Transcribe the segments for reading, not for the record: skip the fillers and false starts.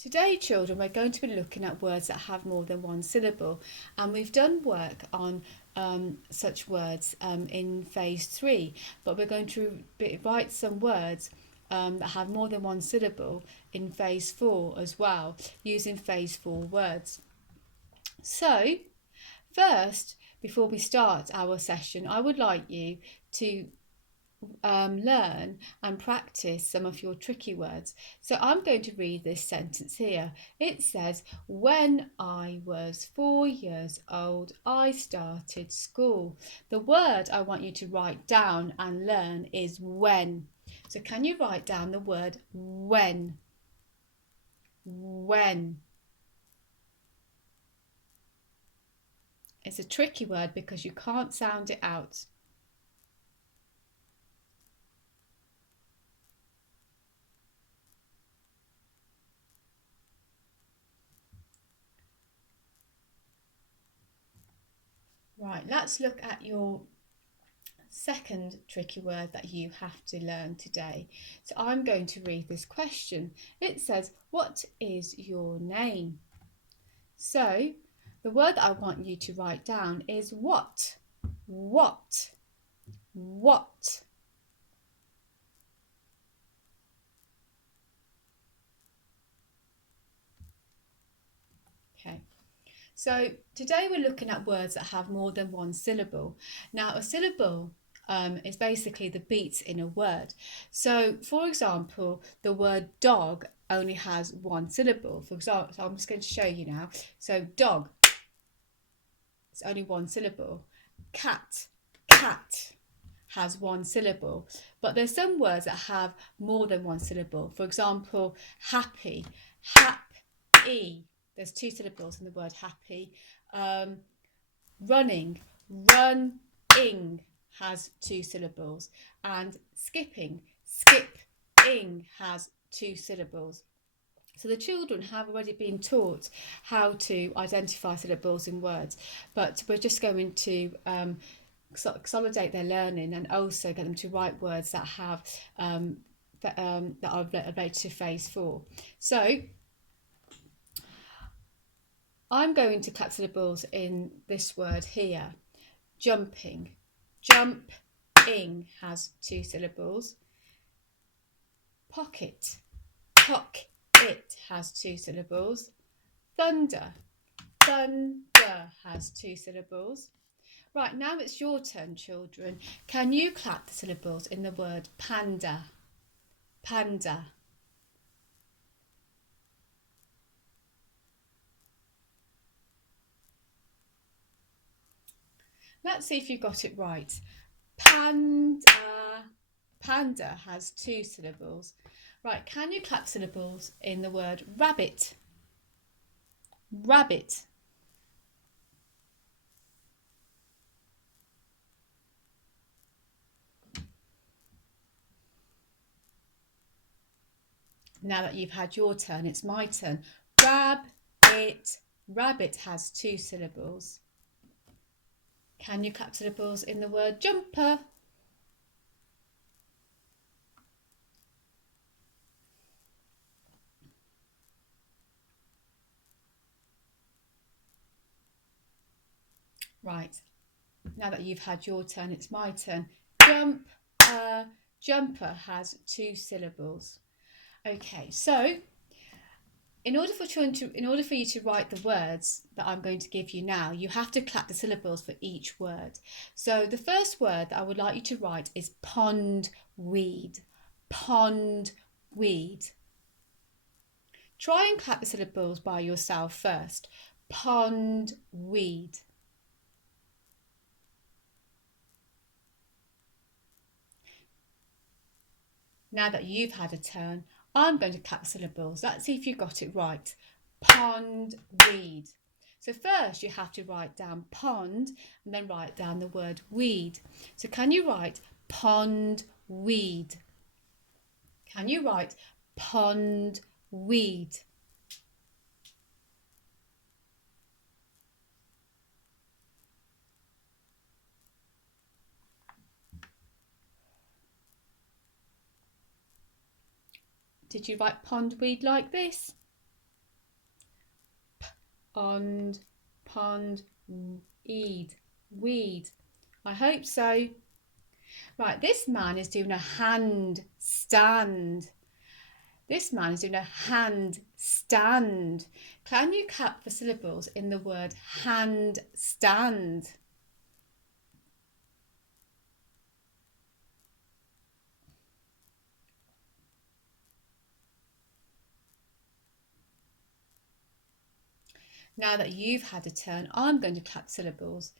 Today, children, we're going to be looking at words that have more than one syllable, and we've done work on such words in phase 3, but we're going to write some words that have more than one syllable in phase 4 as well, using phase 4 words. So, first, before we start our session, I would like you to learn and practice some of your tricky words. So I'm going to read this sentence here. It says, when I was 4 years old, I started school. The word I want you to write down and learn is when. So can you write down the word when? When. It's a tricky word because you can't sound it out. Right, let's look at your second tricky word that you have to learn today. So I'm going to read this question. It says, what is your name? So the word that I want you to write down is what. What. What. Okay. So today we're looking at words that have more than one syllable. Now a syllable is basically the beats in a word. So for example, the word dog only has one syllable. For example, so I'm just going to show you now. So dog, it's only one syllable. Cat, cat has one syllable. But there's some words that have more than one syllable. For example, happy, hap-e. There's two syllables in the word happy. Running, run-ing has two syllables. And skipping, skip-ing has two syllables. So the children have already been taught how to identify syllables in words, but we're just going to consolidate their learning and also get them to write words that have that are related to phase 4. So I'm going to clap syllables in this word here. Jumping. Jump-ing has two syllables. Pocket. Pock-it has two syllables. Thunder. Thunder has two syllables. Right, now it's your turn, children. Can you clap the syllables in the word panda? Panda. Let's see if you got it right. Panda. Panda has two syllables. Right, can you clap syllables in the word rabbit? Rabbit. Now that you've had your turn, it's my turn. Rabbit. Rabbit has two syllables. Can you clap syllables in the word jumper? Right, now that you've had your turn, it's my turn. Jumper. Jumper has two syllables. Okay, so in order for you to write the words that I'm going to give you now, you have to clap the syllables for each word. So the first word that I would like you to write is pondweed. Pondweed. Try and clap the syllables by yourself first. Pondweed. Now that you've had a turn, I'm going to clap the syllables. Let's see if you got it right. Pondweed. So first you have to write down pond and then write down the word weed. So can you write pondweed? Can you write pondweed? Did you write pondweed like this? pond, pond, eed, weed. I hope so. Right, this man is doing a handstand. This man is doing a handstand. Can you clap the syllables in the word handstand? Now that you've had a turn, I'm going to clap syllables.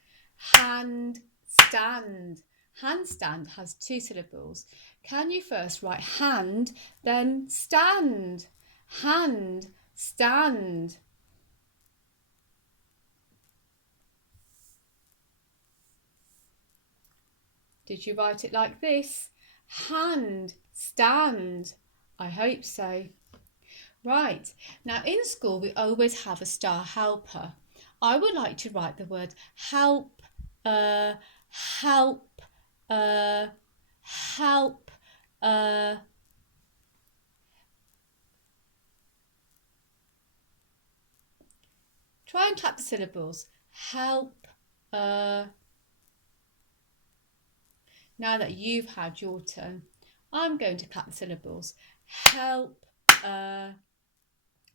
Handstand. Handstand has 2 syllables. Can you first write hand, then stand? Hand, stand. Did you write it like this? Hand, stand. I hope so. Right, now in school we always have a star helper. I would like to write the word help, help, help, Try and clap the syllables. Help, Now that you've had your turn, I'm going to clap the syllables. Help,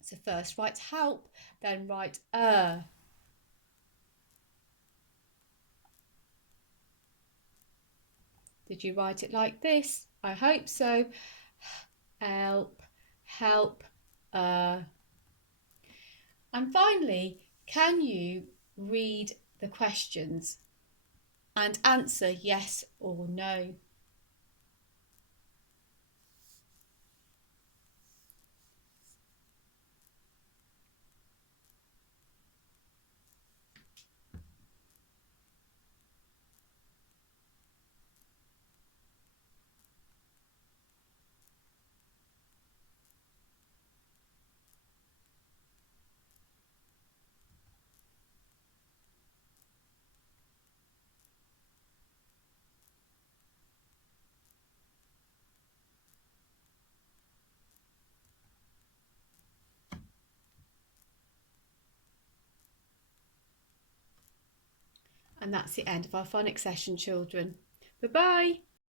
So first write help, then write Did you write it like this? I hope so. Help, help, And finally, can you read the questions and answer yes or no? And that's the end of our phonics session, children. Bye-bye.